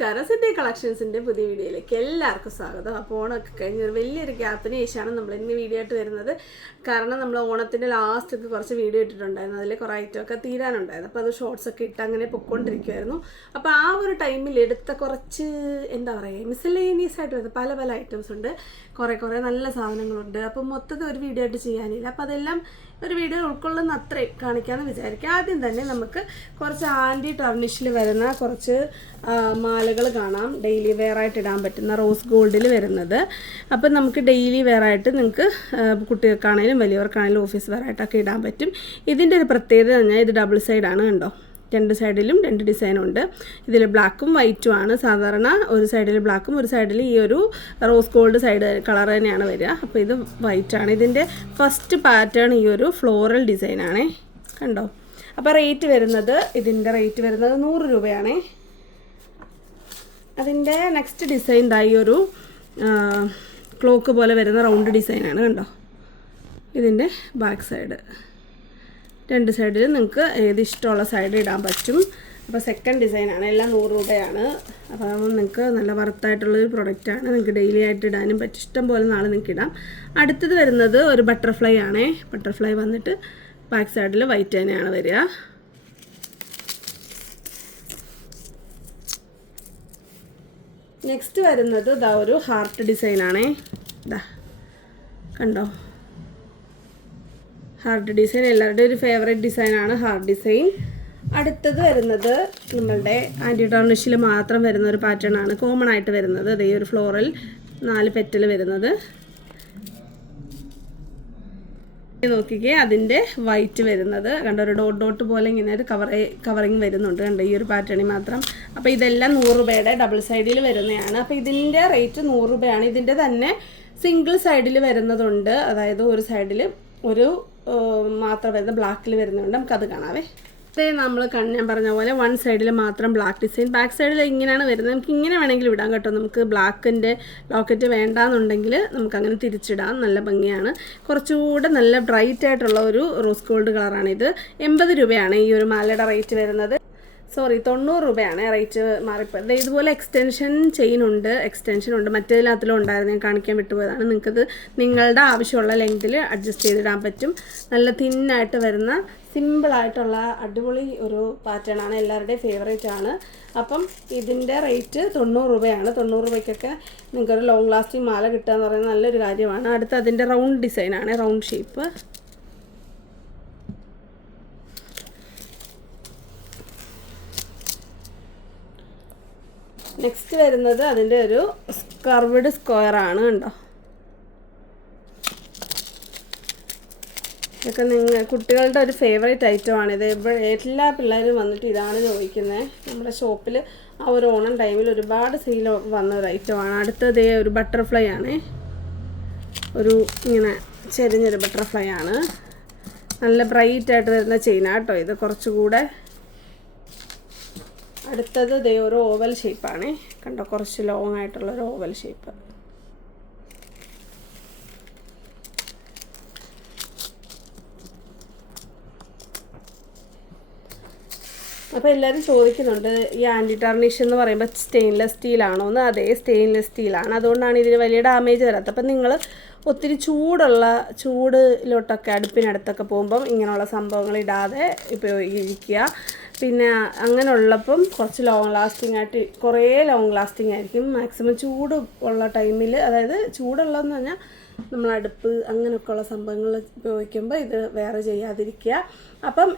നമസ്കാരം. സിദ്ധി കളക്ഷൻസിന്റെ പുതിയ വീഡിയോയിലേക്ക് എല്ലാവർക്കും സ്വാഗതം. അപ്പോൾ ഓണമൊക്കെ കഴിഞ്ഞ് ഒരു വലിയൊരു ഗ്യാപ്പിന് ശേഷമാണ് നമ്മൾ ഇന്ന് വീഡിയോ ആയിട്ട് വരുന്നത്. കാരണം നമ്മൾ ഓണത്തിന്റെ ലാസ്റ്റ് കുറച്ച് വീഡിയോ ഇട്ടിട്ടുണ്ടായിരുന്നു. അതിൽ കുറേ ഐറ്റം ഒക്കെ തീരാനുണ്ടായിരുന്നു. അപ്പോൾ അത് ഷോർട്സ് ഒക്കെ ഇട്ട് അങ്ങനെ പൊയ്ക്കൊണ്ടിരിക്കുമായിരുന്നു അപ്പോൾ ആ ഒരു ടൈമിൽ എടുത്ത കുറച്ച് എന്താ പറയുക മിസലേനിയസ് ആയിട്ട് വരുന്ന പല പല ഐറ്റംസ് ഉണ്ട്. കുറേ കുറേ നല്ല സാധനങ്ങളുണ്ട്. അപ്പോൾ മൊത്തത്തിൽ ഒരു വീഡിയോ ആയിട്ട് ചെയ്യാനില്ല. അപ്പോൾ അതെല്ലാം ഒരു വീഡിയോ ഉൾക്കൊള്ളുന്ന അത്രയും കാണിക്കാമെന്ന് വിചാരിക്കുക ആദ്യം തന്നെ നമുക്ക് കുറച്ച് ആന്റി ടർണിഷിൽ വരുന്ന കുറച്ച് മാലകൾ കാണാം. ഡെയിലി വെയർ ആയിട്ട് ഇടാൻ പറ്റുന്ന റോസ് ഗോൾഡിൽ വരുന്നത്. അപ്പം നമുക്ക് ഡെയിലി വെയർ ആയിട്ട് നിങ്ങൾക്ക് കുട്ടികൾക്കാണേലും വലിയവർക്കാണേലും ഓഫീസ് വെയർ ആയിട്ടൊക്കെ ഇടാൻ പറ്റും. ഇതിന്റെ ഒരു പ്രത്യേകത പറഞ്ഞാൽ ഇത് ഡബിൾ സൈഡാണ് കണ്ടോ? രണ്ട് സൈഡിലും രണ്ട് ഡിസൈനുണ്ട്. ഇതിൽ ബ്ലാക്കും വൈറ്റും ആണ്. സാധാരണ ഒരു സൈഡിൽ ബ്ലാക്കും ഒരു സൈഡിൽ ഈ ഒരു റോസ് ഗോൾഡ് സൈഡ് കളർ തന്നെയാണ് വരിക. അപ്പോൾ ഇത് വൈറ്റ് ആണ്. ഇതിന്റെ ഫസ്റ്റ് പാറ്റേൺ ഈ ഒരു ഫ്ലോറൽ ഡിസൈനാണേ കണ്ടോ? അപ്പോൾ റേറ്റ് വരുന്നത് ഇതിന്റെ റേറ്റ് വരുന്നത് നൂറ് രൂപയാണേ. അതിന്റെ നെക്സ്റ്റ് ഡിസൈൻ ഈ ഒരു ക്ലോക്ക് പോലെ വരുന്ന റൗണ്ട് ഡിസൈനാണ് കണ്ടോ? ഇതിന്റെ ബാക്ക് സൈഡ്. രണ്ട് സൈഡിൽ നിങ്ങൾക്ക് ഏത് ഇഷ്ടമുള്ള സൈഡ് ഇടാൻ പറ്റും. അപ്പോൾ സെക്കൻഡ് ഡിസൈനാണ് എല്ലാം നൂറ് രൂപയാണ്. അപ്പോൾ നിങ്ങൾക്ക് നല്ല വർത്തായിട്ടുള്ളൊരു പ്രൊഡക്റ്റാണ് നിങ്ങൾക്ക് ഡെയിലി ആയിട്ട് ഇടാനും പറ്റും. ഇഷ്ടം പോലെ നാളെ നിങ്ങൾക്ക് ഇടാം. അടുത്തത് വരുന്നത് ഒരു ബട്ടർഫ്ലൈ ആണേ. ബട്ടർഫ്ലൈ വന്നിട്ട് ബാക്ക് സൈഡിൽ വൈറ്റ് തന്നെയാണ് വരിക. നെക്സ്റ്റ് വരുന്നത് ഇതാ ഒരു ഹാർട്ട് ഡിസൈനാണേ ഇതാ കണ്ടോ? ഹാർട്ട് ഡിസൈൻ എല്ലാവരുടെയും ഒരു ഫേവറേറ്റ് ഡിസൈനാണ് ഹാർട്ട് ഡിസൈൻ അടുത്തത് വരുന്നത് നമ്മളുടെ ആന്റി ടോണിഷിൽ മാത്രം വരുന്ന ഒരു പാറ്റേൺ ആണ് കോമൺ ആയിട്ട് വരുന്നത്. അതേ ഒരു ഫ്ലോറൽ നാല് പെറ്റൽ വരുന്നത്. നോക്കിക്കേ അതിന്റെ വൈറ്റ് വരുന്നത്. കണ്ട ഒരു ഡോട്ട് ഡോട്ട് പോലെ ഇങ്ങനെ ഒരു കവർ കവറിങ് വരുന്നുണ്ട്. കണ്ട ഈ ഒരു പാറ്റേണിൽ മാത്രം. അപ്പോൾ ഇതെല്ലാം നൂറ് രൂപയുടെ ഡബിൾ സൈഡിൽ വരുന്നതാണ്. അപ്പോൾ ഇതിന്റെ റേറ്റ് നൂറ് രൂപയാണ്. ഇതിന്റെ തന്നെ സിംഗിൾ സൈഡിൽ വരുന്നതുണ്ട്. അതായത് ഒരു സൈഡിൽ ഒരു മാത്രം വരുന്ന ബ്ലാക്കിൽ വരുന്നുണ്ട് നമുക്കത് കാണാവേ. അതേ നമ്മൾ കണ്ണ് ഞാൻ പറഞ്ഞ പോലെ വൺ സൈഡിൽ മാത്രം ബ്ലാക്ക് ഡിസൈൻ ബാക്ക് സൈഡിൽ ഇങ്ങനെയാണ് വരുന്നത്. നമുക്ക് ഇങ്ങനെ വേണമെങ്കിൽ ഇടാം കേട്ടോ. നമുക്ക് ബ്ലാക്കിന്റെ ലോക്കറ്റ് വേണ്ടാന്നുണ്ടെങ്കിൽ നമുക്ക് അങ്ങനെ തിരിച്ചിടാം. നല്ല ഭംഗിയാണ്. കുറച്ചുകൂടെ നല്ല ബ്രൈറ്റ് ആയിട്ടുള്ള ഒരു റോസ് ഗോൾഡ് കളറാണിത് എൺപത് രൂപയാണ് ഈ ഒരു മാലയുടെ റേറ്റ് വരുന്നത്. സോറി തൊണ്ണൂറ് രൂപയാണ് റേറ്റ് മാറിപ്പോൾ ഇതുപോലെ എക്സ്റ്റൻഷൻ ചെയിൻ ഉണ്ട് എക്സ്റ്റൻഷൻ ഉണ്ട്. മറ്റേതിനകത്തിലും ഉണ്ടായിരുന്നു ഞാൻ കാണിക്കാൻ വിട്ടുപോയതാണ്. നിങ്ങൾക്കത് നിങ്ങളുടെ ആവശ്യമുള്ള ലെങ്തിൽ അഡ്ജസ്റ്റ് ചെയ്തിടാൻ പറ്റും. നല്ല തിന്നായിട്ട് വരുന്ന സിമ്പിളായിട്ടുള്ള അടിപൊളി ഒരു പാറ്റേൺ ആണ് എല്ലാവരുടെയും ഫേവറേറ്റ് ആണ്. അപ്പം ഇതിന്റെ റേറ്റ് തൊണ്ണൂറ് രൂപയാണ്. തൊണ്ണൂറ് രൂപയ്ക്കൊക്കെ നിങ്ങൾക്കൊരു ലോങ് ലാസ്റ്റിംഗ് മാല കിട്ടുക എന്ന് പറയുന്നത് നല്ലൊരു കാര്യമാണ്. അടുത്ത അതിന്റെ റൗണ്ട് ഡിസൈനാണ് റൗണ്ട് ഷേപ്പ് നെക്സ്റ്റ് വരുന്നത് അതിന്റെ ഒരു കർവ്ഡ് സ്ക്വയർ ആണ് കണ്ടോ? ഇതൊക്കെ നിങ്ങൾ കുട്ടികളുടെ ഒരു ഫേവറേറ്റ് ഐറ്റമാണ് ഇത് എല്ലാ പിള്ളേരും വന്നിട്ട് ഇതാണ് ചോദിക്കുന്നത് നമ്മുടെ ഷോപ്പിൽ ആ ഒരു ഓണം ടൈമിൽ ഒരുപാട് സെയിൽ വന്ന ഒരു ഐറ്റമാണ് അടുത്തത് ഒരു ബട്ടർഫ്ലൈ ആണ്. ഒരു ഇങ്ങനെ ചെരിഞ്ഞൊരു ബട്ടർഫ്ലൈ ആണ്. നല്ല ബ്രൈറ്റ് ആയിട്ട് വരുന്ന ചെയിനാട്ടോ ഇത്. കുറച്ചുകൂടെ അടുത്തത് ദേ ഒരു ഓവൽ ഷേപ്പാണ്. കണ്ടോ കുറച്ച് ലോങ് ആയിട്ടുള്ള ഒരു ഓവൽ ഷേപ്പ്. അപ്പോൾ എല്ലാവരും ചോദിക്കുന്നുണ്ട് ഈ ആന്റി ടർണിഷ് എന്ന് പറയുമ്പോൾ സ്റ്റെയിൻലെസ് സ്റ്റീലാണോ എന്ന്? അതേ സ്റ്റെയിൻലെസ് സ്റ്റീലാണ് അതുകൊണ്ടാണ് ഇതിന് വലിയ ഡാമേജ് വരാത്തത്. അപ്പം നിങ്ങൾ ഒത്തിരി ചൂടുള്ള ചൂടിലോട്ടൊക്കെ അടുപ്പിനടുത്തൊക്കെ പോകുമ്പം ഇങ്ങനെയുള്ള സംഭവങ്ങൾ ഇടാതെ ഉപയോഗിക്കുക. പിന്നെ അങ്ങനെ ഉള്ളപ്പം കുറച്ച് ലോങ് ലാസ്റ്റിംഗ് ആയിട്ട് കുറേ ലോങ് ലാസ്റ്റിംഗ് ആയിരിക്കും. മാക്സിമം ചൂട് ഉള്ള ടൈമിൽ അതായത് ചൂടുള്ളതെന്ന് പറഞ്ഞാൽ നമ്മൾ അടുപ്പ് അങ്ങനെയൊക്കെ ഉള്ള സംഭവങ്ങൾ ഉപയോഗിക്കുമ്പോൾ ഇത് വേറെ ചെയ്യാതിരിക്കുക. അപ്പം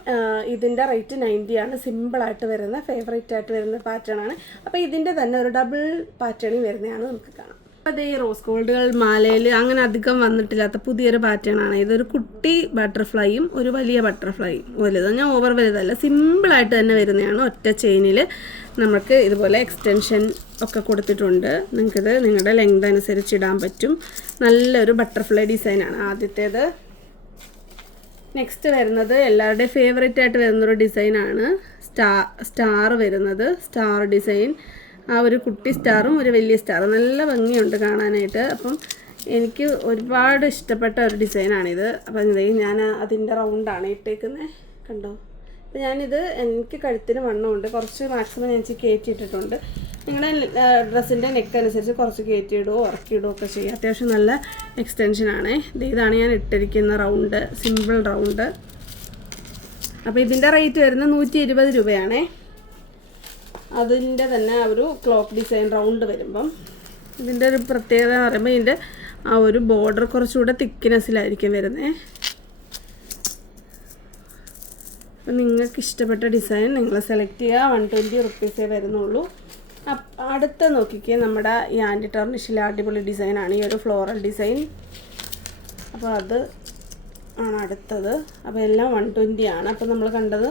ഇതിന്റെ റേറ്റ് നയന്റി ആണ്. സിമ്പിളായിട്ട് വരുന്ന ഫേവറേറ്റ് ആയിട്ട് വരുന്ന പാറ്റേൺ ആണ്. അപ്പോൾ ഇതിന്റെ തന്നെ ഒരു ഡബിൾ പാറ്റേണിൽ വരുന്നതാണ് നമുക്ക് കാണാം. അതേ റോസ് ഗോൾഡുകൾ മാലയിൽ അങ്ങനെ അധികം വന്നിട്ടില്ലാത്ത പുതിയൊരു പാറ്റേൺ ആണ്. ഇതൊരു കുട്ടി ബട്ടർഫ്ലൈയും ഒരു വലിയ ബട്ടർഫ്ലൈയും വലുത് ഞാൻ ഓവർ വലുതല്ല സിമ്പിളായിട്ട് തന്നെ വരുന്നതാണ്. ഒറ്റ ചെയിനിൽ നമുക്ക് ഇതുപോലെ എക്സ്റ്റൻഷൻ ഒക്കെ കൊടുത്തിട്ടുണ്ട്. നിങ്ങൾക്കിത് നിങ്ങളുടെ ലെങ്ത് അനുസരിച്ച് ഇടാൻ പറ്റും. നല്ലൊരു ബട്ടർഫ്ലൈ ഡിസൈനാണ് ആദ്യത്തേത് നെക്സ്റ്റ് വരുന്നത് എല്ലാവരുടെയും ഫേവറേറ്റ് ആയിട്ട് വരുന്നൊരു ഡിസൈനാണ് സ്റ്റാർ സ്റ്റാർ വരുന്നത് സ്റ്റാർ ഡിസൈൻ ആ ഒരു കുട്ടി സ്റ്റാറും ഒരു വലിയ സ്റ്റാറും. നല്ല ഭംഗിയുണ്ട് കാണാനായിട്ട്. അപ്പം എനിക്ക് ഒരുപാട് ഇഷ്ടപ്പെട്ട ഒരു ഡിസൈനാണിത്. അപ്പം ഇതേ ഞാൻ അതിന്റെ റൗണ്ടാണ് ഇട്ടേക്കുന്നത് കണ്ടോ? അപ്പോൾ ഞാനിത് എനിക്ക് കഴുത്തിന് വണ്ണമുണ്ട്. കുറച്ച് മാക്സിമം ഞാൻ കയറ്റിയിട്ടിട്ടുണ്ട്. നിങ്ങളുടെ ഡ്രസ്സിന്റെ നെക്ക് അനുസരിച്ച് കുറച്ച് കയറ്റിയിടുകയോ ഇറക്കിയിടുകയോ ഒക്കെ ചെയ്യുക അത്യാവശ്യം നല്ല എക്സ്റ്റൻഷനാണ്. ഇതാണ് ഞാൻ ഇട്ടിരിക്കുന്ന റൗണ്ട് സിമ്പിൾ റൗണ്ട്. അപ്പോൾ ഇതിന്റെ റേറ്റ് വരുന്നത് നൂറ്റി ഇരുപത് രൂപയാണേ. അതിന്റെ തന്നെ ഒരു ക്ലോക്ക് ഡിസൈൻ റൗണ്ട് വരുമ്പം ഇതിന്റെ ഒരു പ്രത്യേകത എന്ന് പറയുമ്പോൾ ഇതിന്റെ ആ ഒരു ബോർഡർ കുറച്ചുകൂടെ തിക്നെസ്സിലായിരിക്കും വരുന്നത് അപ്പം നിങ്ങൾക്ക് ഇഷ്ടപ്പെട്ട ഡിസൈൻ നിങ്ങൾ സെലക്ട് ചെയ്യുക. വൺ ട്വന്റി റുപ്പീസേ വരുന്നുള്ളൂ. അടുത്ത നോക്കിക്കേ നമ്മുടെ ഈ ആന്റി ടർണിഷിലെ അടിപൊളി ഡിസൈനാണ് ഈ ഒരു ഫ്ലോറൽ ഡിസൈൻ അപ്പോൾ അത് ആണ് അടുത്തത്. അപ്പോൾ എല്ലാം വൺ ട്വന്റി ആണ്. അപ്പോൾ നമ്മൾ കണ്ടത്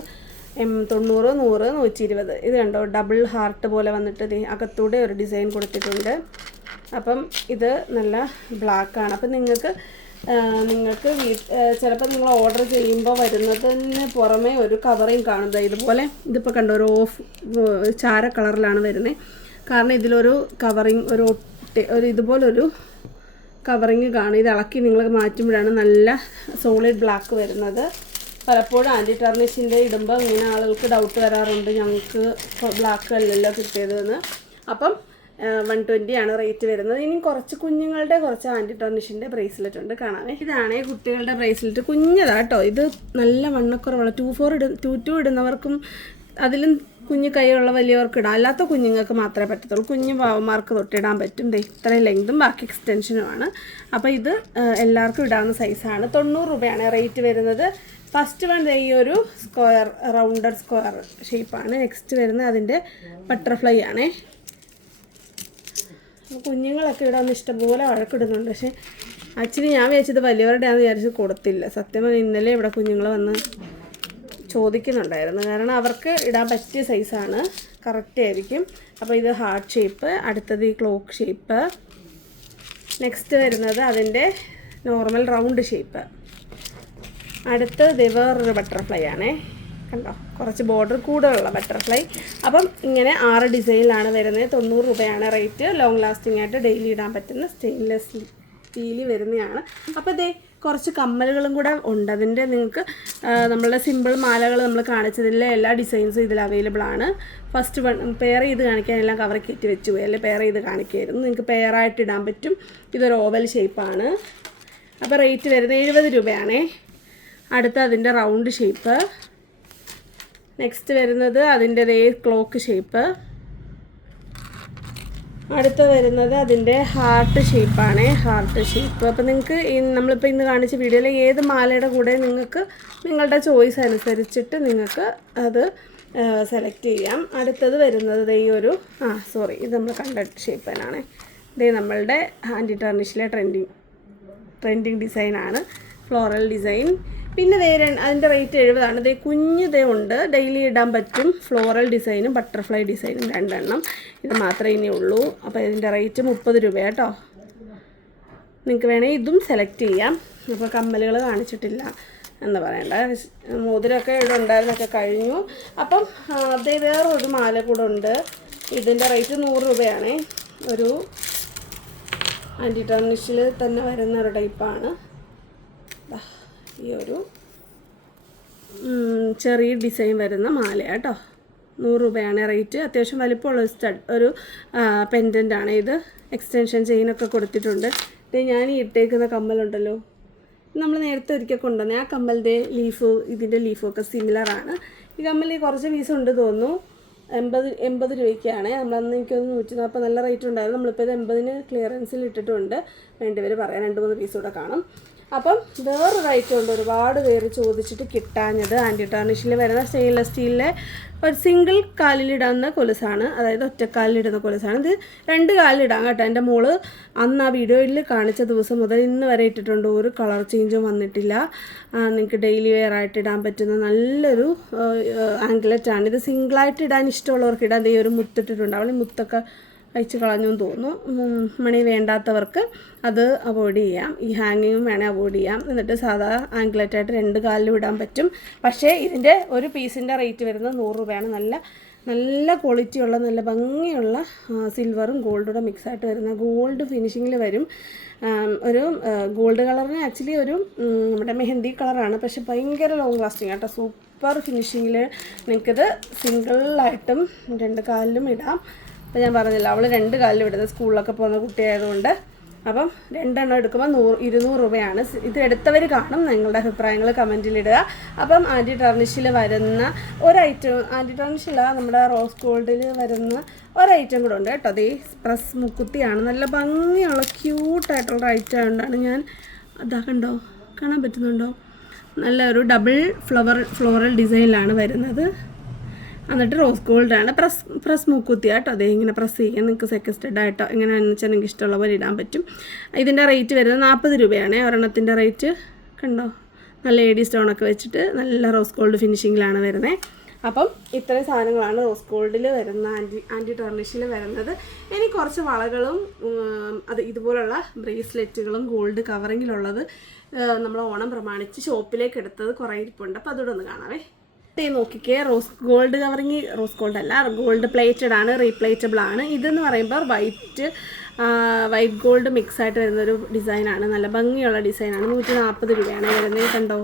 തൊണ്ണൂറ് നൂറ് നൂറ്റി ഇരുപത് ഇത് കണ്ടോ? ഡബിൾ ഹാർട്ട് പോലെ വന്നിട്ട് അകത്തൂടെ ഒരു ഡിസൈൻ കൊടുത്തിട്ടുണ്ട്. അപ്പം ഇത് നല്ല ബ്ലാക്കാണ് അപ്പം നിങ്ങൾക്ക് നിങ്ങൾക്ക് ചിലപ്പോൾ നിങ്ങൾ ഓർഡർ ചെയ്യുമ്പോൾ വരുന്നതിന് പുറമേ ഒരു കവറിങ് കാണുന്നത് ഇതുപോലെ ഇതിപ്പോൾ കണ്ടോ ഒരു ഓഫ് ചാര കളറിലാണ് വരുന്നത് കാരണം ഇതിലൊരു കവറിങ് ഒരു ഒട്ടി ഒരു ഇതുപോലൊരു കവറിങ് കാണും. ഇത് ഇളക്കി നിങ്ങൾ മാറ്റുമ്പോഴാണ് നല്ല സോളിഡ് ബ്ലാക്ക് വരുന്നത്. പലപ്പോഴും ആന്റി ടർണിഷിന്റെ ഇടുമ്പോൾ ഇങ്ങനെ ആളുകൾക്ക് ഡൗട്ട് വരാറുണ്ട്. ഞങ്ങൾക്ക് ബ്ലാക്ക് അല്ലല്ലോ കിട്ടിയതെന്ന്. അപ്പം വൺ ട്വന്റി ആണ് റേറ്റ് വരുന്നത്. ഇനി കുറച്ച് കുഞ്ഞുങ്ങളുടെ കുറച്ച് ആന്റി ടർണിഷിന്റെ ബ്രേസ്ലെറ്റ് ഉണ്ട് കാണാമേ ഇതാണ് കുട്ടികളുടെ ബ്രേസ്ലെറ്റ് കുഞ്ഞതാട്ടോ ഇത് നല്ല വണ്ണക്കുറവുള്ള. ടു ഫോർ ഇട ടു ടു ഇടുന്നവർക്കും അതിലും കുഞ്ഞു കൈയുള്ള വലിയവർക്ക് ഇടാം. അല്ലാത്ത കുഞ്ഞുങ്ങൾക്ക് മാത്രമേ പറ്റത്തുള്ളൂ. കുഞ്ഞു പാവന്മാർക്ക് തൊട്ടിടാൻ പറ്റും. ദേ ഇത്രയും ലെങ്തും ബാക്കി എക്സ്റ്റൻഷനുമാണ് അപ്പോൾ ഇത് എല്ലാവർക്കും ഇടാവുന്ന സൈസാണ് തൊണ്ണൂറ് രൂപയാണ് റേറ്റ് വരുന്നത്. ഫസ്റ്റ് വൺ ഈ ഒരു സ്ക്വയർ റൗണ്ടഡ് സ്ക്വയർ ഷേപ്പാണ് നെക്സ്റ്റ് വരുന്നത് അതിന്റെ ബട്ടർഫ്ലൈ ആണേ. കുഞ്ഞുങ്ങളൊക്കെ ഇവിടെ ഒന്ന് ഇഷ്ടംപോലെ വഴക്കിടുന്നുണ്ട്. പക്ഷേ ആക്ച്വലി ഞാൻ വിചാരിച്ചത് വലിയവരുടെയാണെന്ന് വിചാരിച്ച് കൊടുത്തില്ല. സത്യം പറഞ്ഞാൽ ഇന്നലെ ഇവിടെ കുഞ്ഞുങ്ങൾ വന്ന് ചോദിക്കുന്നുണ്ടായിരുന്നു. കാരണം അവർക്ക് ഇടാൻ പറ്റിയ സൈസാണ് കറക്റ്റ് ആയിരിക്കും. അപ്പോൾ ഇത് ഹാർട്ട് ഷേപ്പ് അടുത്തത് ഈ ക്ലോക്ക് ഷേപ്പ് നെക്സ്റ്റ് വരുന്നത് അതിന്റെ നോർമൽ റൗണ്ട് ഷേപ്പ് അടുത്തത് വേറൊരു ബട്ടർഫ്ലൈ ആണേ. കണ്ടോ? കുറച്ച് ബോർഡർ കൂടുതലുള്ള ബട്ടർഫ്ലൈ അപ്പം ഇങ്ങനെ ആറ് ഡിസൈനിലാണ് വരുന്നത്. തൊണ്ണൂറ് രൂപയാണ് റേറ്റ് ലോങ് ലാസ്റ്റിംഗ് ആയിട്ട് ഡെയിലി ഇടാൻ പറ്റുന്ന സ്റ്റെയിൻലെസ് സ്റ്റീലിൽ വരുന്നതാണ്. അപ്പോൾ ഇതേ കുറച്ച് കമ്മലുകളും കൂടെ ഉണ്ട്. അതിന്റെ നിങ്ങൾക്ക് നമ്മളുടെ സിമ്പിൾ മാലകൾ നമ്മൾ കാണിച്ചതിലെ എല്ലാ ഡിസൈൻസും ഇതിൽ അവൈലബിൾ ആണ്. ഫസ്റ്റ് വൺ പെയർ ചെയ്ത് കാണിക്കാൻ എല്ലാം കവർ കയറ്റി വെച്ചു പോയി. അല്ലെങ്കിൽ പെയർ ചെയ്ത് കാണിക്കായിരുന്നു. നിങ്ങൾക്ക് പെയർ ആയിട്ട് ഇടാൻ പറ്റും. ഇതൊരു ഓവൽ ഷേപ്പാണ് അപ്പോൾ റേറ്റ് വരുന്നത് എഴുപത് രൂപയാണേ. അടുത്ത അതിന്റെ റൗണ്ട് ഷേപ്പ് നെക്സ്റ്റ് വരുന്നത് അതിന്റെതേ ക്ലോക്ക് ഷേപ്പ് അടുത്ത വരുന്നത് അതിന്റെ ഹാർട്ട് ഷേപ്പാണ് ഹാർട്ട് ഷേപ്പ് അപ്പോൾ നിങ്ങൾക്ക് നമ്മളിപ്പോൾ ഇന്ന് കാണിച്ച വീഡിയോയിൽ ഏത് മാലയുടെ കൂടെ നിങ്ങൾക്ക് നിങ്ങളുടെ ചോയ്സ് അനുസരിച്ചിട്ട് നിങ്ങൾക്ക് അത് സെലക്ട് ചെയ്യാം. അടുത്തത് വരുന്നത് ഈ ഒരു ആ സോറി ഇത് നമ്മൾ കണ്ട ഷേപ്പ് തന്നെയാണ്. ഇതേ നമ്മളുടെ ഹാൻഡി ടർണിഷിലെ ട്രെൻഡിങ് ട്രെൻഡിങ് ഡിസൈനാണ് ഫ്ലോറൽ ഡിസൈൻ പിന്നെ വേറെ അതിന്റെ റേറ്റ് എഴുപതാണ്. ഇതേ കുഞ്ഞ് ദേ ഉണ്ട്. ഡെയിലി ഇടാൻ പറ്റും. ഫ്ലോറൽ ഡിസൈനും ബട്ടർഫ്ലൈ ഡിസൈനും രണ്ടെണ്ണം. ഇത് മാത്രമേ ഇനി ഉള്ളൂ. അപ്പോൾ ഇതിന്റെ റേറ്റ് മുപ്പത് രൂപ കേട്ടോ നിങ്ങൾക്ക് വേണമെങ്കിൽ ഇതും സെലക്ട് ചെയ്യാം. അപ്പോൾ കമ്മലുകൾ കാണിച്ചിട്ടില്ല എന്ന് പറയണ്ട. മോതിരമൊക്കെ ഇവിടെ ഉണ്ടായിരുന്നൊക്കെ കഴിഞ്ഞു. അപ്പം അതേ വേറൊരു മാല കൂടെ ഉണ്ട്. ഇതിന്റെ റേറ്റ് നൂറ് രൂപയാണേ. ഒരു ആന്റി ടർണിഷിൽ തന്നെ വരുന്ന ഒരു ടൈപ്പാണ് ഈ ഒരു ചെറിയ ഡിസൈൻ വരുന്ന മാല കേട്ടോ. നൂറ് രൂപയാണ് റേറ്റ്. അത്യാവശ്യം വലിപ്പമുള്ള ഒരു സ്റ്റഡ് ഒരു പെൻഡന്റ് ആണ് ഇത്. എക്സ്റ്റൻഷൻ ചെയിനൊക്കെ കൊടുത്തിട്ടുണ്ട്. ഇത് ഞാൻ ഈ ഇട്ടേക്കുന്ന കമ്മലുണ്ടല്ലോ. നമ്മൾ നേരത്തെ ഒരിക്കൽ കൊണ്ടുവന്നേ. ആ കമ്മലിന്റെ ലീഫ് ഇതിന്റെ ലീഫും ഒക്കെ സിമിലർ ആണ്. ഈ കമ്മലിൽ കുറച്ച് പീസ് ഉണ്ട് തോന്നുന്നു. എൺപത് എൺപത് രൂപയ്ക്കാണ്. നമ്മളന്ന് എനിക്കൊന്ന് നൂറ്റി നാൽപ്പത് നല്ല റേറ്റ് ഉണ്ടായിരുന്നു. നമ്മളിപ്പോൾ ഇത് എൺപതിന് ക്ലിയറൻസിൽ ഇട്ടിട്ടുണ്ട്. വേണ്ടിവർ പറയാം. രണ്ട് മൂന്ന് പീസ് കൂടെ കാണും. അപ്പം വേറൊരു ഐറ്റം ഉണ്ട് ഒരുപാട് പേര് ചോദിച്ചിട്ട് കിട്ടാഞ്ഞത് ആന്റി ടാർണിഷിൽ വരുന്ന സ്റ്റെയിൻലെസ് സ്റ്റീലിലെ ഒരു സിംഗിൾ കാലിലിടാവുന്ന കൊലുസാണ്. അതായത് ഒറ്റക്കാലിലിടുന്ന കൊലുസാണ്. ഇത് രണ്ട് കാലിലിടാം കേട്ടോ. എന്റെ മോൾ അന്ന് ആ വീഡിയോയിൽ കാണിച്ച ദിവസം മുതൽ ഇന്ന് വരെ ഇട്ടിട്ടുണ്ട്. ഒരു കളർ ചേഞ്ചും വന്നിട്ടില്ല. നിങ്ങൾക്ക് ഡെയിലി വെയർ ആയിട്ട് ഇടാൻ പറ്റുന്ന നല്ലൊരു ആംഗ്ലറ്റാണ് ഇത് സിംഗിളായിട്ട് ഇടാൻ ഇഷ്ടമുള്ളവർക്ക് ഇടാൻ ഈ ഒരു മുത്തിട്ടിട്ടുണ്ട് അവൾ മുത്തൊക്കെ അയച്ചു കളഞ്ഞു തോന്നുന്നു. മണി വേണ്ടാത്തവർക്ക് അത് അവോയ്ഡ് ചെയ്യാം. ഈ ഹാങ്ങിങ്ങും വേണേൽ അവോയ്ഡ് ചെയ്യാം. എന്നിട്ട് സാധാ ആംഗ്ലറ്റായിട്ട് രണ്ട് കാലിലും ഇടാൻ പറ്റും. പക്ഷേ ഇതിന്റെ ഒരു പീസിന്റെ റേറ്റ് വരുന്നത് നൂറ് രൂപയാണ്. നല്ല നല്ല ക്വാളിറ്റിയുള്ള നല്ല ഭംഗിയുള്ള സിൽവറും ഗോൾഡൂടെ മിക്സ് ആയിട്ട് വരുന്ന ഗോൾഡ് ഫിനിഷിങ്ങിൽ വരും. ഒരു ഗോൾഡ് കളറിന് ആക്ച്വലി ഒരു നമ്മുടെ മെഹന്തി കളറാണ്. പക്ഷെ ഭയങ്കര ലോങ് ലാസ്റ്റിംഗ് കേട്ടോ സൂപ്പർ ഫിനിഷിങ്ങിൽ നിങ്ങൾക്കിത് സിംഗിളായിട്ടും രണ്ട് കാലിലും ഇടാം. അപ്പോൾ ഞാൻ പറഞ്ഞില്ല അവൾ രണ്ട് കാലിൽ വിടുന്നത് സ്കൂളിലൊക്കെ പോകുന്ന കുട്ടിയായതുകൊണ്ട് അപ്പം രണ്ടെണ്ണം എടുക്കുമ്പോൾ നൂറ് ഇരുന്നൂറ് രൂപയാണ്. ഇത് എടുത്തവർ കാണും നിങ്ങളുടെ അഭിപ്രായങ്ങൾ കമന്റിൽ ഇടുക. അപ്പം ആന്റി ടർണിഷിൽ വരുന്ന ഒരൈറ്റം ആന്റി ടർണിഷില്ല നമ്മുടെ റോസ് ഗോൾഡിൽ വരുന്ന ഒരൈറ്റം കൂടെ ഉണ്ട് കേട്ടോ. അതേ പ്രസ് മുക്കുത്തിയാണ്. നല്ല ഭംഗിയുള്ള ക്യൂട്ടായിട്ടുള്ള ഐറ്റം കൊണ്ടാണ് ഞാൻ അതാ കണ്ടോ കാണാൻ പറ്റുന്നുണ്ടോ? നല്ല ഒരു ഡബിൾ ഫ്ലവർ ഫ്ലോറൽ ഡിസൈനിലാണ് വരുന്നത്. എന്നിട്ട് റോസ് ഗോൾഡ് ആണ്. പ്രസ് പ്രസ് മൂക്കുത്തി കേട്ടോ അതേ ഇങ്ങനെ പ്രസ് ചെയ്യാൻ നിങ്ങൾക്ക് സെക്കസ്റ്റഡ് ആയിട്ടോ ഇങ്ങനെ വെച്ചാൽ നിങ്ങൾക്ക് ഇഷ്ടമുള്ള പോലെ ഇടാൻ പറ്റും. ഇതിന്റെ റേറ്റ് വരുന്നത് നാൽപ്പത് രൂപയാണ്. ഒരെണ്ണത്തിന്റെ റേറ്റ് കണ്ടോ? നല്ല എഡി സ്റ്റോണൊക്കെ വെച്ചിട്ട് നല്ല റോസ് ഗോൾഡ് ഫിനിഷിങ്ങിലാണ് വരുന്നത് അപ്പം ഇത്രയും സാധനങ്ങളാണ് റോസ് ഗോൾഡിൽ വരുന്ന ആന്റി ആന്റി ടർണിഷിൽ വരുന്നത്. ഇനി കുറച്ച് വളകളും അത് ഇതുപോലുള്ള ബ്രേസ്ലെറ്റുകളും ഗോൾഡ് കവറിങ്ങിലുള്ളത് നമ്മൾ ഓണം പ്രമാണിച്ച് ഷോപ്പിലേക്ക് എടുത്തത് കുറേ ഇരിപ്പുണ്ട്. അപ്പോൾ അതോടൊന്ന് കാണാവേ. നോക്കിക്കേ. Rose gold covering rose gold അല്ല ഗോൾഡ് പ്ലേറ്റഡ് ആണ് റീപ്ലേറ്റബിൾ ആണ്. ഇതെന്ന് പറയുമ്പോൾ വൈറ്റ് വൈറ്റ് ഗോൾഡ് മിക്സ് ആയിട്ട് വരുന്നൊരു ഡിസൈനാണ് നല്ല ഭംഗിയുള്ള ഡിസൈനാണ് നൂറ്റി നാൽപ്പത് രൂപയാണ് വരുന്നത്. കണ്ടോ?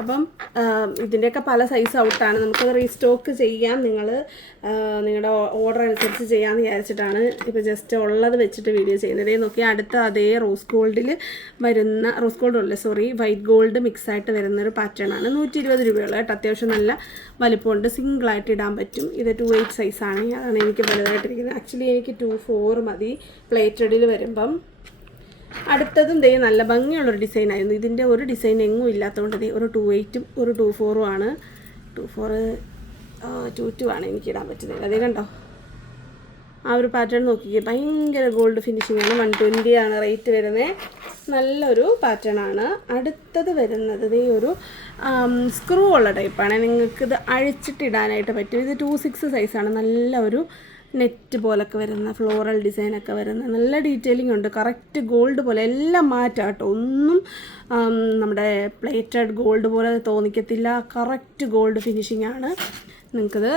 അപ്പം ഇതിന്റെയൊക്കെ പല സൈസ് ഔട്ടാണ് നമുക്കത് റീസ്റ്റോക്ക് ചെയ്യാം. നിങ്ങൾ നിങ്ങളുടെ ഓർഡർ അനുസരിച്ച് ചെയ്യാമെന്ന് വിചാരിച്ചിട്ടാണ് ഇപ്പോൾ ജസ്റ്റ് ഉള്ളത് വെച്ചിട്ട് വീഡിയോ ചെയ്യുന്നത്. നോക്കി അടുത്ത അതേ റോസ് ഗോൾഡിൽ വരുന്ന റോസ് ഗോൾഡ് അല്ലേ സോറി വൈറ്റ് ഗോൾഡ് മിക്സ് ആയിട്ട് വരുന്ന ഒരു പാറ്റേൺ ആണ്. നൂറ്റി ഇരുപത് രൂപയുള്ള കേട്ടോ. അത്യാവശ്യം നല്ല വലിപ്പമുണ്ട്. സിംഗിളായിട്ട് ഇടാൻ പറ്റും. ഇത് ടു എയ്റ്റ് സൈസാണ് അതാണ് എനിക്ക് വലുതായിട്ടിരിക്കുന്നത്. ആക്ച്വലി എനിക്ക് ടു ഫോർ മതി. പ്ലേറ്റഡിൽ വരുമ്പം. അടുത്തതും ദേ നല്ല ഭംഗിയുള്ളൊരു ഡിസൈൻ ആയിരുന്നു ഇതിന്റെ ഒരു ഡിസൈൻ എങ്ങും ഇല്ലാത്തതുകൊണ്ട് ദേ ഒരു ടു എയ്റ്റും ഒരു ടു ഫോറും ആണ്. ടു ഫോർ ടു ടു ആണ് എനിക്ക് ഇടാൻ പറ്റുന്നത്. അതേ കണ്ടോ? ആ ഒരു പാറ്റേൺ നോക്കിക്കേ. ഭയങ്കര ഗോൾഡ് ഫിനിഷിംഗ് ആണ്. വൺ ട്വന്റി ആണ് റേറ്റ് വരുന്നത് നല്ലൊരു പാറ്റേൺ ആണ്. അടുത്തത് വരുന്നത് ഈ ഒരു സ്ക്രൂ ഉള്ള ടൈപ്പാണ് നിങ്ങൾക്കിത് അഴിച്ചിട്ടിടാനായിട്ട് പറ്റും. ഇത് ടു സിക്സ് സൈസാണ് നല്ല ഒരു നെറ്റ് പോലൊക്കെ വരുന്ന ഫ്ലോറൽ ഡിസൈൻ ഒക്കെ വരുന്ന നല്ല ഡീറ്റെയിലിംഗ് ഉണ്ട്. കറക്റ്റ് ഗോൾഡ് പോലെ എല്ലാം മാറ്റാം കേട്ടോ. ഒന്നും നമ്മുടെ പ്ലേറ്റഡ് ഗോൾഡ് പോലെ തോന്നിക്കത്തില്ല. കറക്റ്റ് ഗോൾഡ് ഫിനിഷിംഗ് ആണ്. നിങ്ങൾക്കത്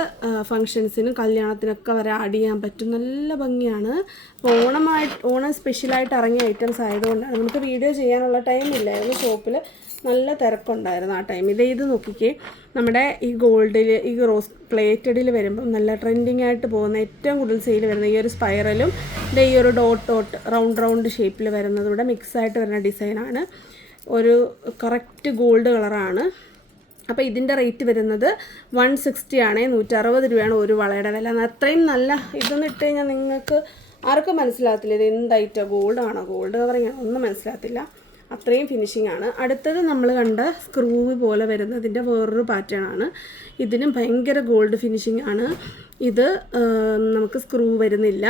ഫങ്ഷൻസിനും കല്യാണത്തിനൊക്കെ വരെ ആഡ് ചെയ്യാൻ പറ്റും. നല്ല ഭംഗിയാണ്. അപ്പോൾ ഓണമായിട്ട് ഓണം സ്പെഷ്യലായിട്ട് ഇറങ്ങിയ ഐറ്റംസ് ആയതുകൊണ്ടാണ്. നമുക്ക് വീഡിയോ ചെയ്യാനുള്ള ടൈം ഇല്ലായിരുന്നു. ഷോപ്പിൽ നല്ല തിരക്കുണ്ടായിരുന്നു ആ ടൈം ഇത് ഇത് നോക്കിക്കേ. നമ്മുടെ ഈ ഗോൾഡിൽ ഈ റോസ് പ്ലേറ്റഡിൽ വരുമ്പോൾ നല്ല ട്രെൻഡിങ് ആയിട്ട് പോകുന്ന ഏറ്റവും കൂടുതൽ സെയിൽ വരുന്ന ഈ ഒരു സ്പൈറലും ഈ ഒരു ഡോട്ട് ഡോട്ട് റൗണ്ട് റൗണ്ട് ഷേപ്പിൽ വരുന്നതൂടെ മിക്സായിട്ട് വരുന്ന ഡിസൈനാണ് ഒരു കറക്റ്റ് ഗോൾഡ് കളറാണ് അപ്പോൾ ഇതിന്റെ റേറ്റ് വരുന്നത് വൺ സിക്സ്റ്റി ആണ് നൂറ്ററുപത് രൂപയാണ് ഒരു വളയുടെ വില. അത്രയും നല്ല ഇതൊന്നും ഇട്ട് കഴിഞ്ഞാൽ നിങ്ങൾക്ക് ആർക്കും മനസ്സിലാകത്തില്ല ഇത് എന്തായിട്ടോ ഗോൾഡ് ആണോ ഗോൾഡ് കവറിങ് ആണോ ഒന്നും മനസ്സിലാകത്തില്ല. അത്രയും ഫിനിഷിംഗ് ആണ്. അടുത്തത് നമ്മൾ കണ്ട സ്ക്രൂവ് പോലെ വരുന്നതിന്റെ വേറൊരു പാറ്റേൺ ആണ്. ഇതിനും ഭയങ്കര ഗോൾഡ് ഫിനിഷിംഗ് ആണ്. ഇത് നമുക്ക് സ്ക്രൂ വരുന്നില്ല.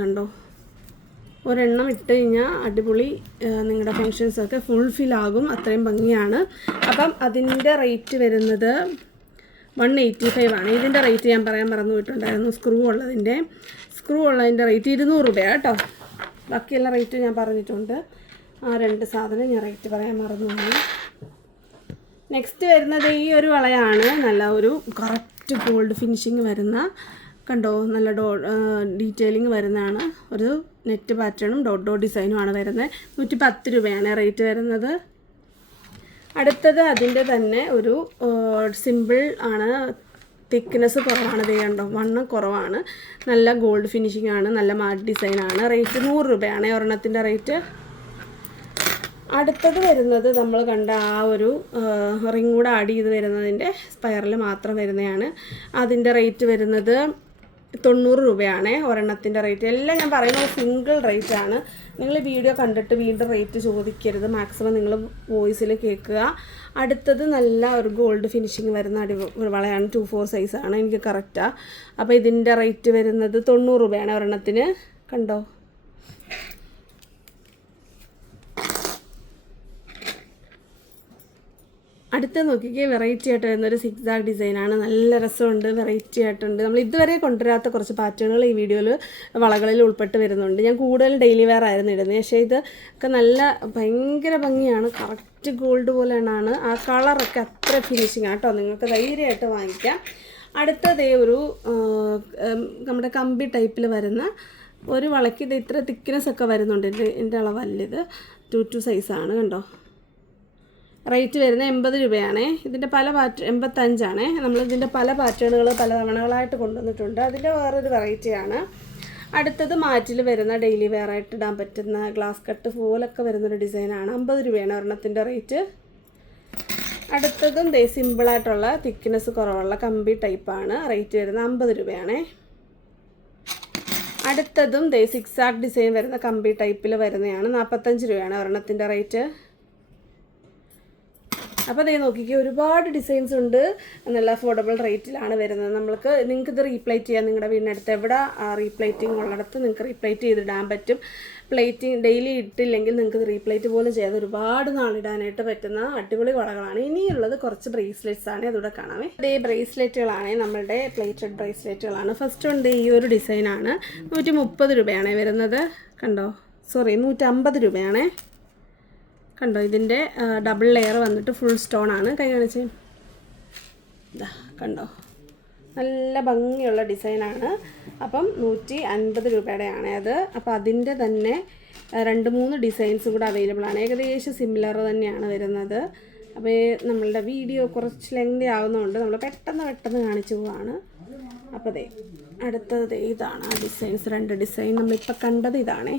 കണ്ടോ? ഒരെണ്ണം ഇട്ട് കഴിഞ്ഞാൽ അടിപൊളി നിങ്ങളുടെ ഫങ്ഷൻസൊക്കെ ഫുൾഫിൽ ആകും. അത്രയും ഭംഗിയാണ്. അപ്പം അതിന്റെ റേറ്റ് വരുന്നത് വൺ എയ്റ്റി ഫൈവ് ആണ്. ഇതിന്റെ റേറ്റ് ഞാൻ പറയാൻ മറന്നു പോയിട്ടുണ്ടായിരുന്നു. സ്ക്രൂ ഉള്ളതിന്റെ സ്ക്രൂ ഉള്ളതിന്റെ റേറ്റ് ഇരുന്നൂറ് രൂപയാണ് കേട്ടോ. ബാക്കിയുള്ള റേറ്റ് ഞാൻ പറഞ്ഞിട്ടുണ്ട്. ആ രണ്ട് സാധനം ഞാൻ റേറ്റ് പറയാൻ മറന്നു നെക്സ്റ്റ് വരുന്നത് ഈ ഒരു വളയാണ്. നല്ല ഒരു കറക്റ്റ് ഗോൾഡ് ഫിനിഷിങ് വരുന്ന കണ്ടോ? നല്ല ഡോ ഡീറ്റെയിലിംഗ് വരുന്നതാണ്. ഒരു നെറ്റ് പാറ്റേണും ഡോട്ട് ഡോട്ട് ഡിസൈനുമാണ് വരുന്നത്. നൂറ്റി പത്ത് രൂപയാണ് റേറ്റ് വരുന്നത്. അടുത്തത് അതിന്റെ തന്നെ ഒരു സിമ്പിൾ ആണ്. തിക്നെസ് കുറവാണ്. ചെയ്യണ്ടോ വണ്ണം കുറവാണ്. നല്ല ഗോൾഡ് ഫിനിഷിംഗ് ആണ്. നല്ല മാറ്റ് ഡിസൈനാണ് റേറ്റ് നൂറ് രൂപയാണ്. ഒരെണ്ണത്തിന്റെ റേറ്റ് അടുത്തത് വരുന്നത് നമ്മൾ കണ്ട ആ ഒരു റിംഗ് കൂടെ ആഡ് ചെയ്ത് വരുന്നതിന്റെ സ്പയറിൽ മാത്രം വരുന്നതാണ്. അതിന്റെ റേറ്റ് വരുന്നത് തൊണ്ണൂറ് രൂപയാണ്. ഒരെണ്ണത്തിന്റെ റേറ്റ് എല്ലാം ഞാൻ പറയുന്നത് സിംഗിൾ റേറ്റ് ആണ്. നിങ്ങൾ വീഡിയോ കണ്ടിട്ട് വീണ്ടും റേറ്റ് ചോദിക്കരുത്. മാക്സിമം നിങ്ങൾ വോയിസിൽ കേൾക്കുക. അടുത്തത് നല്ല ഒരു ഗോൾഡ് ഫിനിഷിങ് വരുന്ന അടി വളയാണ് ടു ഫോർ സൈസാണ് എനിക്ക് കറക്റ്റാണ് അപ്പോൾ ഇതിന്റെ റേറ്റ് വരുന്നത് തൊണ്ണൂറ് രൂപയാണ് ഒരെണ്ണത്തിന്. കണ്ടോ? അടുത്ത നോക്കിക്കേ വെറൈറ്റി ആയിട്ട് വരുന്നൊരു സിക്സ് ആഗ് ഡിസൈനാണ് നല്ല രസമുണ്ട് വെറൈറ്റി ആയിട്ടുണ്ട്. നമ്മൾ ഇതുവരെ കൊണ്ടുവരാത്ത കുറച്ച് പാറ്റേണുകൾ ഈ വീഡിയോയിൽ വളകളിൽ ഉൾപ്പെട്ട് വരുന്നുണ്ട്. ഞാൻ കൂടുതൽ ഡെയിലി വെയർ ആയിരുന്നു ഇടുന്നത്. പക്ഷേ ഇത് ഒക്കെ നല്ല ഭയങ്കര ഭംഗിയാണ്. കറക്റ്റ് ഗോൾഡ് പോലെ പോലെയാണ്. ആ കളറൊക്കെ അത്ര ഫിനിഷിങ് ആട്ടോ നിങ്ങൾക്ക് ധൈര്യമായിട്ട് വാങ്ങിക്കാം. അടുത്തതേ ഒരു നമ്മുടെ കമ്പി ടൈപ്പിൽ വരുന്ന ഒരു വളയ്ക്ക് ഇത് ഇത്ര തിക്നെസ് ഒക്കെ വരുന്നുണ്ട്. എന്റെ എന്റെ അളവല്ലിത് ടു ടു സൈസാണ് കണ്ടോ? റേറ്റ് വരുന്നത് എൺപത് രൂപയാണേ. ഇതിന്റെ പല പാറ്റ് എൺപത്തഞ്ചാണേ. നമ്മളിതിന്റെ പല പാറ്റേണുകൾ പല തവണകളായിട്ട് കൊണ്ടുവന്നിട്ടുണ്ട്. അതിന്റെ വേറൊരു വെറൈറ്റിയാണ്. അടുത്തത് മാറ്റിൽ വരുന്ന ഡെയിലി വെയർ ആയിട്ട് ഇടാൻ പറ്റുന്ന ഗ്ലാസ് കട്ട് പോലൊക്കെ വരുന്നൊരു ഡിസൈനാണ്. അമ്പത് രൂപയാണ് ഒരെണ്ണത്തിന്റെ റേറ്റ്. അടുത്തതും ദേ സിമ്പിളായിട്ടുള്ള തിക്നെസ് കുറവുള്ള കമ്പി ടൈപ്പാണ്. റേറ്റ് വരുന്നത് അമ്പത് രൂപയാണേ. അടുത്തതും ദേ സിക്സ് ആക്ക് ഡിസൈൻ വരുന്ന കമ്പി ടൈപ്പിൽ വരുന്നതാണ് നാൽപ്പത്തഞ്ച് രൂപയാണ് ഒരെണ്ണത്തിന്റെ റേറ്റ്. അപ്പോൾ ദേ നോക്കിക്കേ ഒരുപാട് ഡിസൈൻസ് ഉണ്ട് നല്ല അഫോർഡബിൾ റേറ്റിലാണ് വരുന്നത്. നമ്മൾക്ക് ഇത് റീപ്ലേറ്റ് ചെയ്യാം. നിങ്ങളുടെ വീടിനടുത്ത് എവിടെ റീപ്ലേറ്റിംഗ് ഉള്ളിടത്ത് നിങ്ങൾക്ക് റീപ്ലേറ്റ് ചെയ്തിടാൻ പറ്റും. പ്ലേറ്റിംഗ് ഡെയിലി ഇട്ടില്ലെങ്കിൽ നിങ്ങൾക്ക് റീപ്ലേറ്റ് പോലും ചെയ്ത് ഒരുപാട് നാളിടാനായിട്ട് പറ്റുന്ന അടിപൊളി വളകളാണ്. ഇനിയുള്ളത് കുറച്ച് ബ്രേസ്ലെറ്റ്സ് ആണ് അതുകൂടെ കാണാമേ. ഇതേ ബ്രേസ്ലെറ്റുകളാണ് നമ്മളുടെ പ്ലേറ്റഡ് ബ്രേസ്ലെറ്റുകളാണ് ഫസ്റ്റ് ഉണ്ട് ഈ ഒരു ഡിസൈനാണ് നൂറ്റി മുപ്പത് രൂപയാണ് വരുന്നത്. കണ്ടോ? സോറി നൂറ്റമ്പത് രൂപയാണേ. കണ്ടോ ഇതിന്റെ ഡബിൾ ലെയർ വന്നിട്ട് ഫുൾ സ്റ്റോൺ ആണ്. കൈ കാണിച്ച്. കണ്ടോ? നല്ല ഭംഗിയുള്ള ഡിസൈനാണ് അപ്പം നൂറ്റി അൻപത് രൂപയുടെയാണ് അത്. അപ്പം അതിന്റെ തന്നെ രണ്ട് മൂന്ന് ഡിസൈൻസ് കൂടെ അവൈലബിൾ ആണ്. ഏകദേശം സിമിലർ തന്നെയാണ് വരുന്നത്. അപ്പോൾ നമ്മളുടെ വീഡിയോ കുറച്ച് ലെങ്തി ആവുന്നതുകൊണ്ട് നമ്മൾ പെട്ടെന്ന് പെട്ടെന്ന് കാണിച്ചു പോവാണ്. അപ്പോൾ അതെ അടുത്തത് ഇതാണ്. ആ ഡിസൈൻസ് രണ്ട് ഡിസൈൻ നമ്മളിപ്പോൾ കണ്ടത് ഇതാണേ.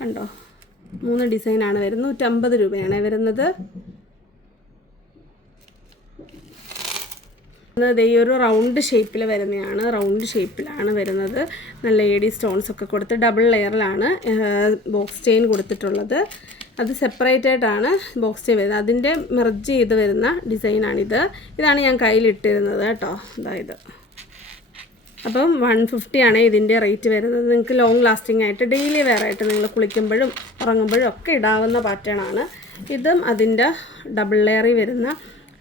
കണ്ടോ? മൂന്ന് ഡിസൈനാണ് വരുന്നത്. നൂറ്റമ്പത് രൂപയാണ് വരുന്നത്. ഇത് ഈ ഒരു റൗണ്ട് ഷേപ്പിൽ വരുന്നതാണ്. റൗണ്ട് ഷേപ്പിലാണ് വരുന്നത്. നല്ല എ ഡി സ്റ്റോൺസ് ഒക്കെ കൊടുത്ത് ഡബിൾ ലെയറിലാണ് ബോക്സ് ചെയിൻ കൊടുത്തിട്ടുള്ളത്. അത് സെപ്പറേറ്റ് ആയിട്ടാണ് ബോക്സ് ചെയിൻ വരുന്നത്. അതിന്റെ മെർജ് ചെയ്ത് വരുന്ന ഡിസൈനാണിത് ഇതാണ് ഞാൻ കയ്യിലിട്ടിരുന്നത് കേട്ടോ. അതായത് അപ്പം വൺ ഫിഫ്റ്റി ആണ് ഇതിന്റെ റേറ്റ് വരുന്നത്. നിങ്ങൾക്ക് ലോങ് ലാസ്റ്റിംഗ് ആയിട്ട് ഡെയിലി വേറെ ആയിട്ട് നിങ്ങൾ കുളിക്കുമ്പോഴും ഉറങ്ങുമ്പോഴും ഒക്കെ ഇടാവുന്ന പാറ്റേണാണ്. ഇതും അതിന്റെ ഡബിൾ ലെയറിൽ വരുന്ന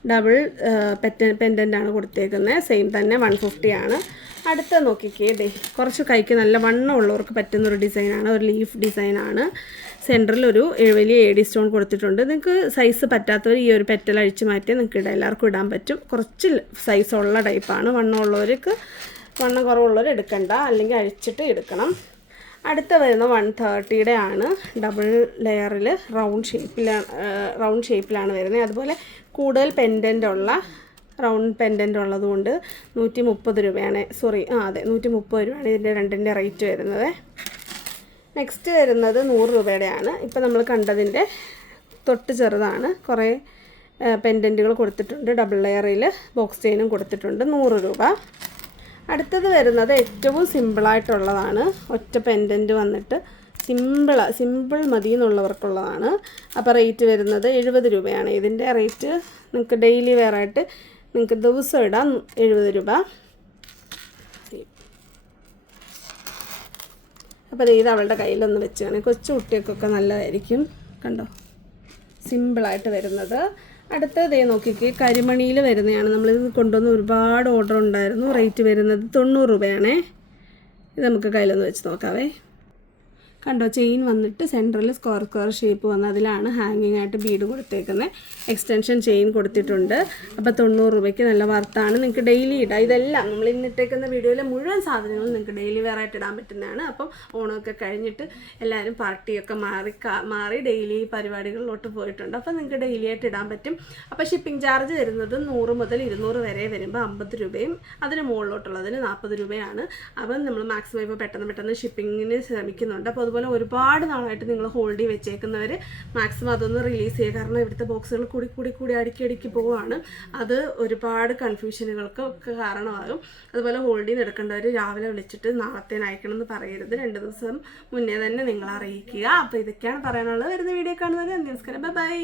ഡബിൾ പെറ്റ പെൻഡന്റ് ആണ് കൊടുത്തേക്കുന്നത് സെയിം തന്നെ വൺ ഫിഫ്റ്റി ആണ്. അടുത്ത നോക്കിക്കേ ദേ കുറച്ച് കൈക്ക് നല്ല വണ്ണം ഉള്ളവർക്ക് പറ്റുന്നൊരു ഡിസൈനാണ് ഒരു ലീഫ് ഡിസൈനാണ് സെന്ററിൽ ഒരു വലിയ എ ഡി സ്റ്റോൺ കൊടുത്തിട്ടുണ്ട്. നിങ്ങൾക്ക് സൈസ് പറ്റാത്തവർ ഈ ഒരു പെറ്റൽ അഴിച്ചു മാറ്റിയാൽ നിങ്ങൾക്ക് ഇടാം എല്ലാവർക്കും ഇടാൻ പറ്റും. കുറച്ച് സൈസ് ഉള്ള ടൈപ്പാണ് വണ്ണം ഉള്ളവർക്ക് വണ്ണം കുറവുള്ളവർ എടുക്കണ്ട. അല്ലെങ്കിൽ അഴിച്ചിട്ട് എടുക്കണം. അടുത്ത വരുന്ന വൺ തേർട്ടിയുടെ ആണ് ഡബിൾ ലെയറിൽ റൗണ്ട് ഷേപ്പിലാണ് റൗണ്ട് ഷേപ്പിലാണ് വരുന്നത്. അതുപോലെ കൂടുതൽ പെൻഡന്റ് ഉള്ള റൗണ്ട് പെൻഡന്റ് ഉള്ളതുകൊണ്ട് നൂറ്റി മുപ്പത് രൂപയാണ്. സോറി ആ അതെ നൂറ്റി മുപ്പത് രൂപയാണ് ഇതിന്റെ രണ്ടിന്റെ റേറ്റ് വരുന്നത്. നെക്സ്റ്റ് വരുന്നത് നൂറ് രൂപയുടെയാണ്. ഇപ്പം നമ്മൾ കണ്ടതിന്റെ തൊട്ട് ചെറുതാണ്. കുറേ പെൻഡന്റുകൾ കൊടുത്തിട്ടുണ്ട്. ഡബിൾ ലെയറിൽ ബോക്സ് ചെയിനും കൊടുത്തിട്ടുണ്ട്. നൂറ് രൂപ. അടുത്തത് വരുന്നത് ഏറ്റവും സിമ്പിളായിട്ടുള്ളതാണ്. ഒറ്റ പെൻഡന്റ് വന്നിട്ട് സിമ്പിൾ സിമ്പിൾ മതി എന്നുള്ളവർക്കുള്ളതാണ് അപ്പോൾ റേറ്റ് വരുന്നത് എഴുപത് രൂപയാണ്. ഇതിന്റെ റേറ്റ് നിങ്ങൾക്ക് ഡെയിലി വെയർ ആയിട്ട് നിങ്ങൾക്ക് ദിവസം ഇടാം എഴുപത് രൂപ. അപ്പോൾ ഇത് അവളുടെ കയ്യിലൊന്ന് വെച്ചാണ് കൊച്ചു കുട്ടികൾക്കൊക്കെ നല്ലതായിരിക്കും. കണ്ടോ? സിമ്പിളായിട്ട് വരുന്നത്. അടുത്തത് നോക്കിക്കേ കരിമണിയിൽ വരുന്നതാണ്. ഇത് കൊണ്ടുവന്ന് ഒരുപാട് ഓർഡർ ഉണ്ടായിരുന്നു. റേറ്റ് വരുന്നത് തൊണ്ണൂറ് രൂപയാണേ. ഇത് നമുക്ക് കയ്യിലൊന്ന് വെച്ച് നോക്കാവേ. കണ്ടോ ചെയിൻ വന്നിട്ട് സെന്ററിൽ സ്ക്വയർ സ്ക്വയർ ഷേപ്പ് വന്ന് അതിലാണ് ഹാങ്ങിങ് ആയിട്ട് ബീഡ് കൊടുത്തേക്കുന്നത് എക്സ്റ്റൻഷൻ ചെയിൻ കൊടുത്തിട്ടുണ്ട്. അപ്പോൾ തൊണ്ണൂറ് രൂപയ്ക്ക് നല്ല വർത്താണ്. നിങ്ങൾക്ക് ഡെയിലി ഇടാം. ഇതെല്ലാം നമ്മൾ ഇന്നിട്ടേക്കുന്ന വീഡിയോയിലെ മുഴുവൻ സാധനങ്ങളും നിങ്ങൾക്ക് ഡെയിലി വെയർ ആയിട്ട് ഇടാൻ പറ്റുന്നതാണ്. അപ്പം ഓണമൊക്കെ കഴിഞ്ഞിട്ട് എല്ലാവരും പാർട്ടിയൊക്കെ മാറി മാറി ഡെയിലി പരിപാടികളിലോട്ട് പോയിട്ടുണ്ട്. അപ്പോൾ നിങ്ങൾക്ക് ഡെയിലി ആയിട്ട് ഇടാൻ പറ്റും. അപ്പോൾ ഷിപ്പിംഗ് ചാർജ് വരുന്നത് നൂറ് മുതൽ ഇരുന്നൂറ് വരെ വരുമ്പോൾ അമ്പത് രൂപയും അതിന് മുകളിലോട്ടുള്ളതിന് നാൽപ്പത് രൂപയാണ്. അപ്പം നമ്മൾ മാക്സിമം ഇപ്പോൾ പെട്ടെന്ന് പെട്ടെന്ന് ഷിപ്പിങ്ങിന് ശ്രമിക്കുന്നുണ്ട്. അപ്പോൾ അതുപോലെ ഒരുപാട് നാളായിട്ട് നിങ്ങൾ ഹോൾഡ് ചെയ്ത് വെച്ചേക്കുന്നവർ മാക്സിമം അതൊന്ന് റിലീസ് ചെയ്യുക. കാരണം ഇവിടുത്തെ ബോക്സുകൾ കൂടി കൂടി കൂടി അടുക്കി അടുക്കി പോവുകയാണ് അത് ഒരുപാട് കൺഫ്യൂഷനുകൾക്ക് കാരണമാകും. അതുപോലെ ഹോൾഡ് ചെയ്ത് എടുക്കേണ്ടവർ രാവിലെ വിളിച്ചിട്ട് നാളത്തേന് അയക്കണം എന്ന് പറയരുത്. രണ്ട് ദിവസം മുന്നേ തന്നെ നിങ്ങൾ അറിയിക്കുക. അപ്പോൾ ഇതൊക്കെയാണ് പറയാനുള്ളത്. വരുന്ന വീഡിയോ കാണുന്നത് നമസ്കാരം. ബൈ